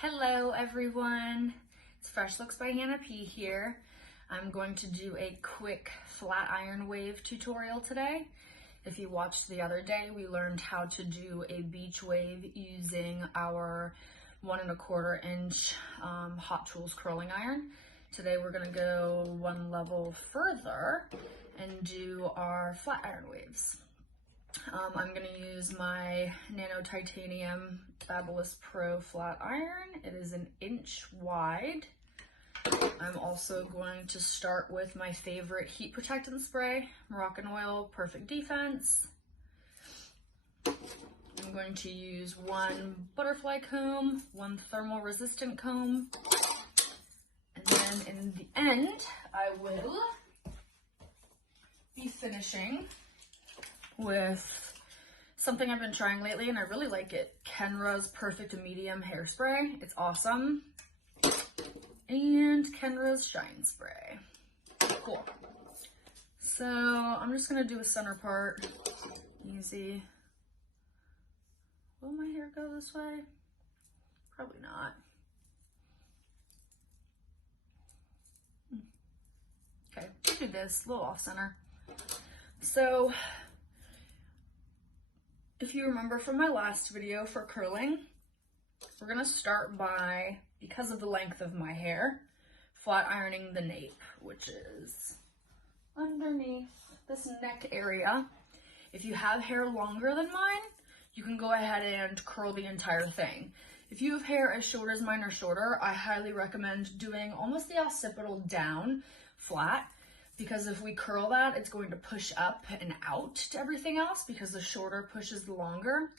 Hello everyone, it's Fresh Looks by Hannah P here. I'm going to do a quick flat iron wave tutorial today. If you watched the other day, we learned how to do a beach wave using our 1 1/4 inch Hot Tools curling iron. Today we're gonna go one level further and do our flat iron waves. I'm going to use my Nano Titanium Fabulous Pro flat iron. It is 1 inch wide. I'm also going to start with my favorite heat protectant spray, Moroccan Oil Perfect Defense. I'm going to use 1 butterfly comb, 1 thermal resistant comb, and then in the end, I will be finishing with something I've been trying lately and I really like it. Kenra's Perfect Medium Hairspray. It's awesome. And Kenra's Shine Spray. Cool. So I'm just gonna do a center part. Easy. Will my hair go this way? Probably not. Okay, do this, a little off center. So if you remember from my last video for curling, we're gonna start by, because of the length of my hair, flat ironing the nape, which is underneath this neck area. If you have hair longer than mine, you can go ahead and curl the entire thing. If you have hair as short as mine or shorter, I highly recommend doing almost the occipital down flat, because if we curl that, it's going to push up and out to everything else because the shorter pushes the longer.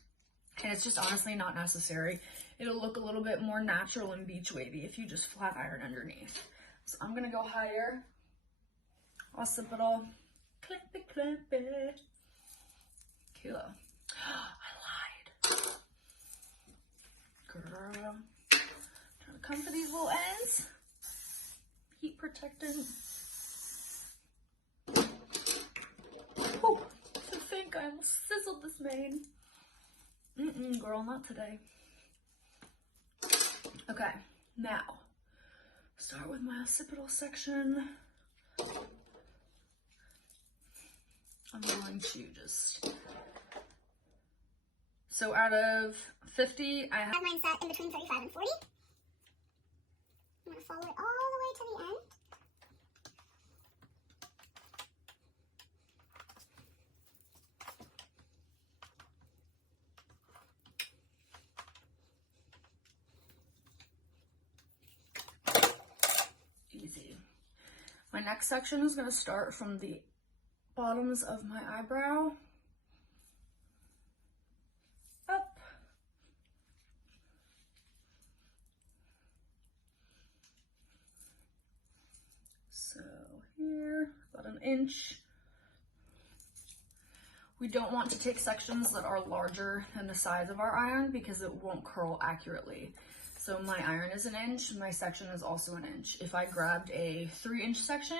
And it's just honestly not necessary. It'll look a little bit more natural and beach wavy if you just flat iron underneath. So I'm gonna go higher. Occipital. Clip it. Cool. I lied. Girl. Trying to come for these little ends. Heat protectant. Oh, to think I almost sizzled this mane. Girl, not today. Okay, now, start with my occipital section. I'm going to just, so out of 50, I have mine set in between 35 and 40. I'm going to follow it all the way to the end. Easy. My next section is going to start from the bottoms of my eyebrow up. So here, about 1 inch. We don't want to take sections that are larger than the size of our iron because it won't curl accurately. So my iron is 1 inch, my section is also 1 inch. If I grabbed a 3-inch section,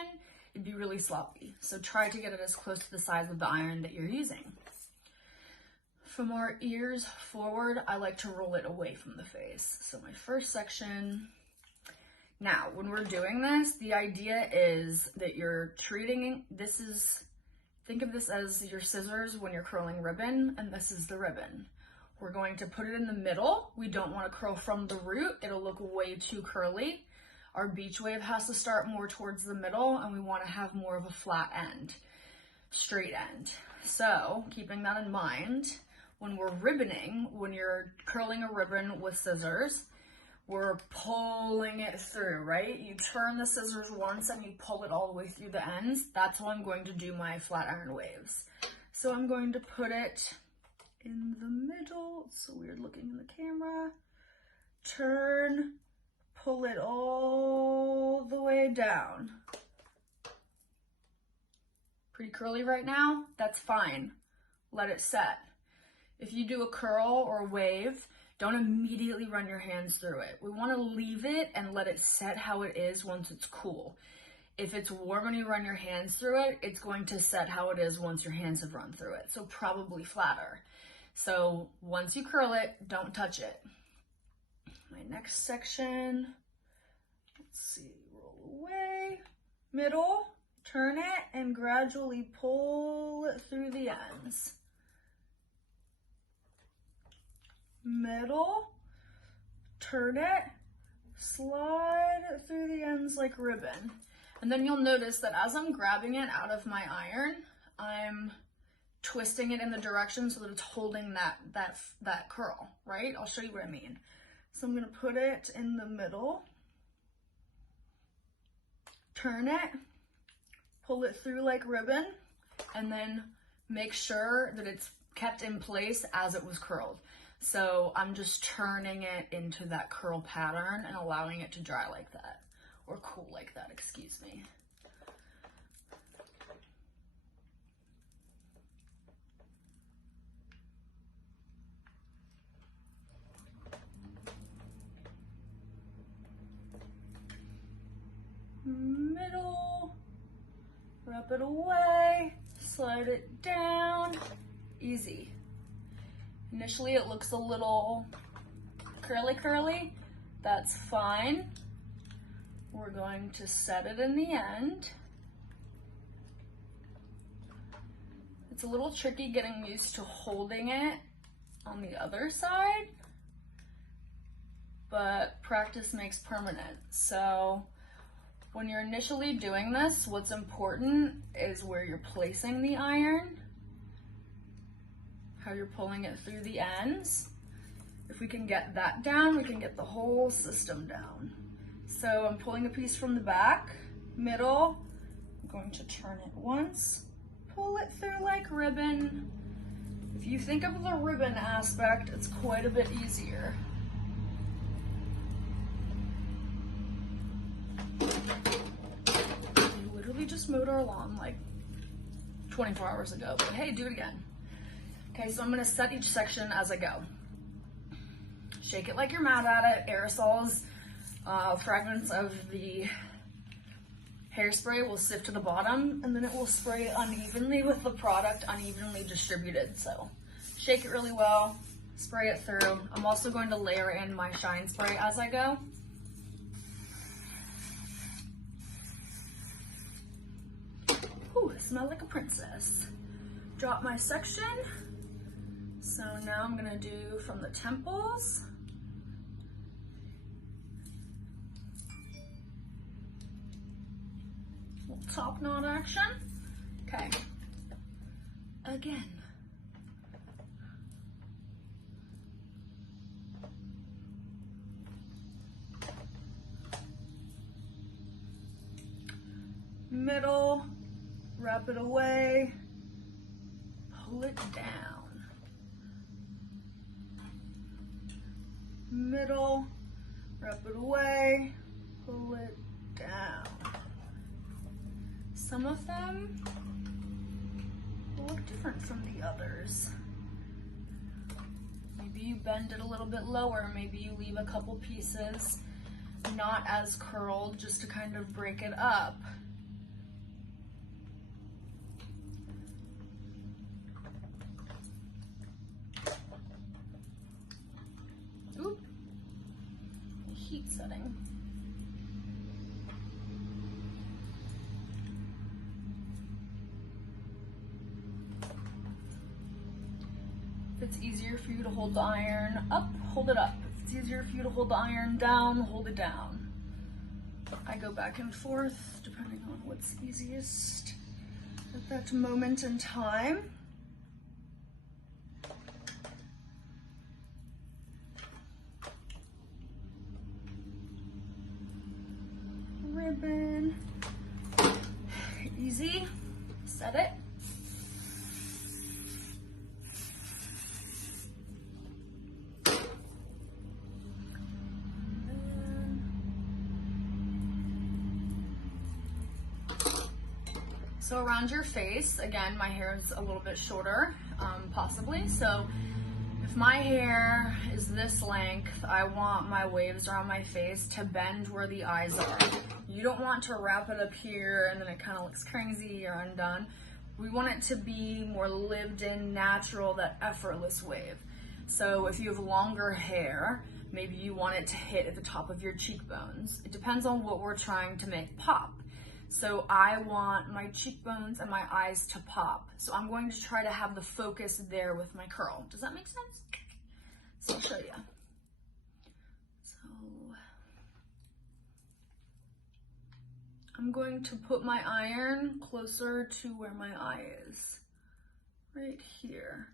it'd be really sloppy. So try to get it as close to the size of the iron that you're using. From our ears forward, I like to roll it away from the face. So my first section. Now, when we're doing this, the idea is that you're treating, think of this as your scissors when you're curling ribbon, and this is the ribbon. We're going to put it in the middle. We don't want to curl from the root. It'll look way too curly. Our beach wave has to start more towards the middle, and we want to have more of a flat end, straight end. So keeping that in mind, when we're ribboning, when you're curling a ribbon with scissors, we're pulling it through, right? You turn the scissors once and you pull it all the way through the ends. That's how I'm going to do my flat iron waves. So I'm going to put it in the middle. It's so weird looking in the camera. Turn, pull it all the way down. Pretty curly right now? That's fine. Let it set. If you do a curl or wave, don't immediately run your hands through it. We want to leave it and let it set how it is once it's cool. If it's warm when you run your hands through it, it's going to set how it is once your hands have run through it. So probably flatter. So once you curl it, don't touch it. my next section. Let's see, roll away, middle, turn it, and gradually pull it through the ends. Middle, turn it, slide it through the ends like ribbon. And then you'll notice that as I'm grabbing it out of my iron, I'm twisting it in the direction so that it's holding that curl, right? I'll show you what I mean. So I'm gonna put it in the middle, turn it, pull it through like ribbon, and then make sure that it's kept in place as it was curled. So I'm just turning it into that curl pattern and allowing it to dry like that, or cool like that, excuse me. Middle, wrap it away, slide it down, easy. Initially it looks a little curly, that's fine. We're going to set it in the end. It's a little tricky getting used to holding it on the other side, but practice makes permanent. So when you're initially doing this, what's important is where you're placing the iron, how you're pulling it through the ends. If we can get that down, we can get the whole system down. So I'm pulling a piece from the back, middle, I'm going to turn it once, pull it through like ribbon. If you think of the ribbon aspect, it's quite a bit easier. We literally just mowed our lawn like 24 hours ago, but hey, do it again. Okay, so I'm gonna set each section as I go. Shake it like you're mad at it. Aerosols, fragments of the hairspray will sift to the bottom, and then it will spray unevenly with the product unevenly distributed. So shake it really well, spray it through. I'm also going to layer in my shine spray as I go. Ooh, I smell like a princess. Drop my section. So now I'm gonna do from the temples. Little top knot action. Okay. Again. Middle, wrap it away, pull it down. Middle, wrap it away, pull it down. Some of them look different from the others. Maybe you bend it a little bit lower, maybe you leave a couple pieces not as curled just to kind of break it up. Oop, heat setting. If it's easier for you to hold the iron up, hold it up. If it's easier for you to hold the iron down, hold it down. I go back and forth depending on what's easiest at that moment in time. Ribbon, easy, set it. So around your face, again, my hair is a little bit shorter, possibly. So if my hair is this length, I want my waves around my face to bend where the eyes are. You don't want to wrap it up here and then it kind of looks crazy or undone. We want it to be more lived in, natural, that effortless wave. So if you have longer hair, Maybe you want it to hit at the top of your cheekbones. It depends on what we're trying to make pop. So I want my cheekbones and my eyes to pop. So I'm going to try to have the focus there with my curl. Does that make sense? So I'll show you. So I'm going to put my iron closer to where my eye is. Right here.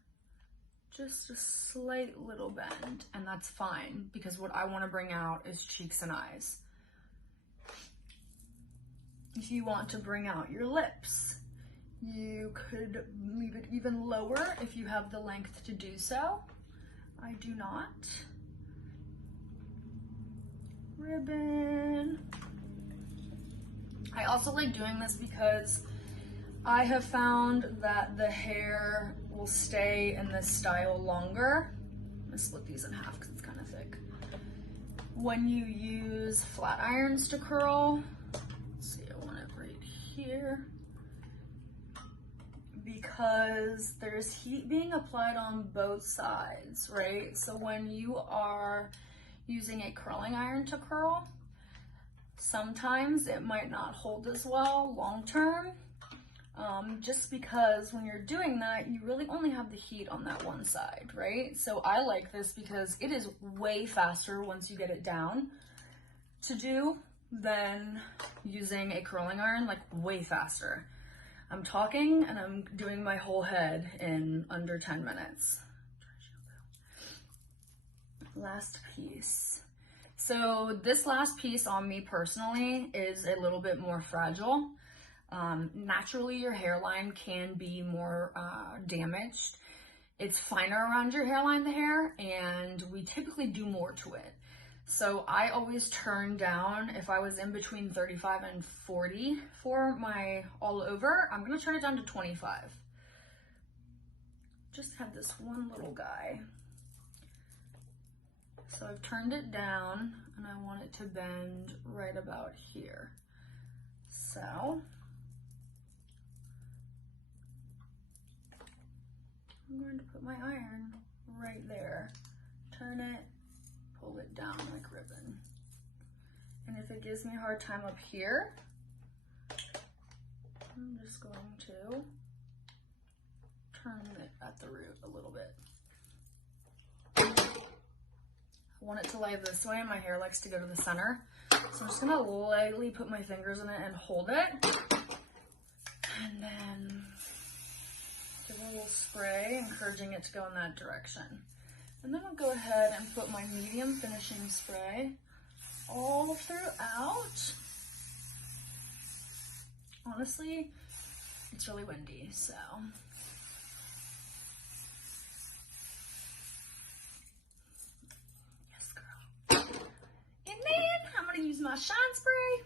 Just a slight little bend, and that's fine because what I want to bring out is cheeks and eyes. If you want to bring out your lips, you could leave it even lower if you have the length to do so. I do not. Ribbon. I also like doing this because I have found that the hair will stay in this style longer. I'm gonna split these in half because it's kind of thick. When you use flat irons to curl, let's see, I want it right here, because there's heat being applied on both sides, right? So when you are using a curling iron to curl, sometimes it might not hold as well long term. Just because when you're doing that, you really only have the heat on that one side, right? So I like this because it is way faster once you get it down to do than using a curling iron, like way faster. I'm talking and I'm doing my whole head in under 10 minutes. Last piece. So this last piece on me personally is a little bit more fragile. Naturally, your hairline can be more damaged. It's finer around your hairline, the hair, and we typically do more to it. So I always turn down, if I was in between 35 and 40 for my all over, I'm gonna turn it down to 25. Just have this one little guy. So I've turned it down and I want it to bend right about here. So I'm going to put my iron right there, turn it, pull it down like ribbon. And if it gives me a hard time up here, I'm just going to turn it at the root a little bit. I want it to lay this way, and my hair likes to go to the center. So I'm just gonna lightly put my fingers in it and hold it. And then give it a little spray, encouraging it to go in that direction. And then I'll go ahead and put my medium finishing spray all throughout. Honestly, it's really windy, so. Yes, girl. And then I'm gonna use my shine spray.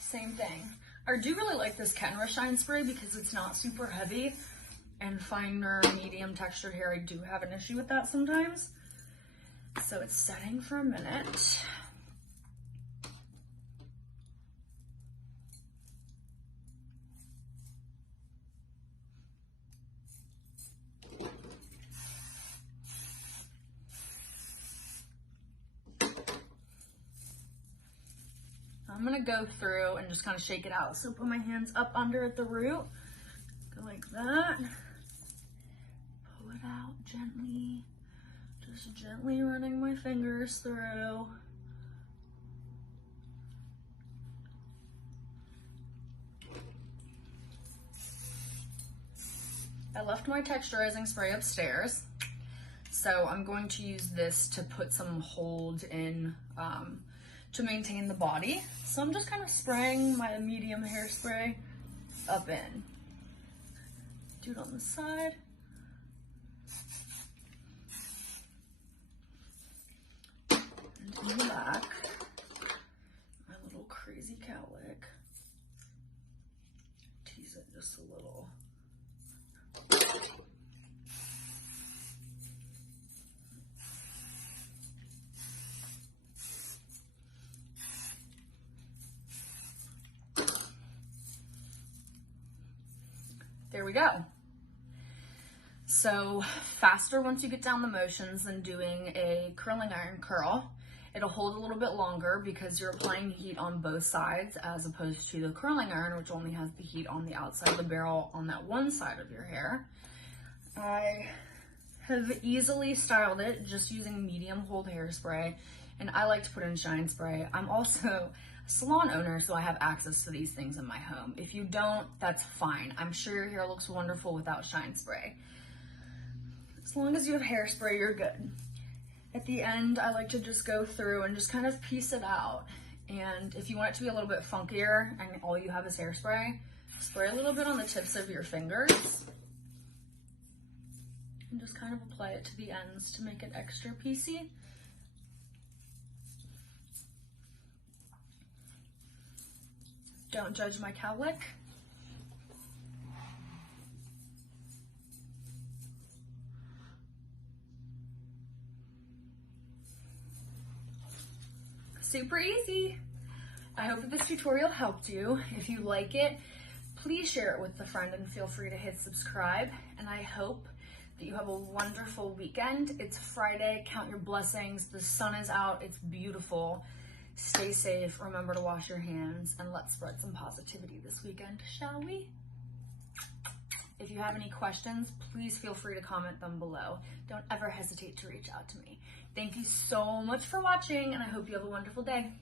Same thing. I do really like this Kenra shine spray because it's not super heavy, and finer, medium textured hair, I do have an issue with that sometimes. So it's setting for a minute. I'm gonna go through and just kind of shake it out. So put my hands up under at the root, go like that. Pull it out gently, just gently running my fingers through. I left my texturizing spray upstairs, so I'm going to use this to put some hold in to maintain the body. So I'm just kind of spraying my medium hairspray up in. Do it on the side. And in the back, my little crazy cowlick. Tease it just a little. There we go. So faster once you get down the motions than doing a curling iron curl. It'll hold a little bit longer because you're applying heat on both sides as opposed to the curling iron, which only has the heat on the outside of the barrel on that one side of your hair. I have easily styled it just using medium hold hairspray, and I like to put in shine spray. I'm also a salon owner, so I have access to these things in my home. If you don't, that's fine. I'm sure your hair looks wonderful without shine spray. As long as you have hairspray, you're good. At the end, I like to just go through and just kind of piece it out. And if you want it to be a little bit funkier and all you have is hairspray, spray a little bit on the tips of your fingers and just kind of apply it to the ends to make it extra piecey. Don't judge my cowlick. Super easy. I hope that this tutorial helped you. If you like it, please share it with a friend and feel free to hit subscribe. And I hope that you have a wonderful weekend. It's Friday, count your blessings. The sun is out, it's beautiful. Stay safe, remember to wash your hands, and let's spread some positivity this weekend, shall we? If you have any questions, please feel free to comment them below. Don't ever hesitate to reach out to me. Thank you so much for watching, and I hope you have a wonderful day.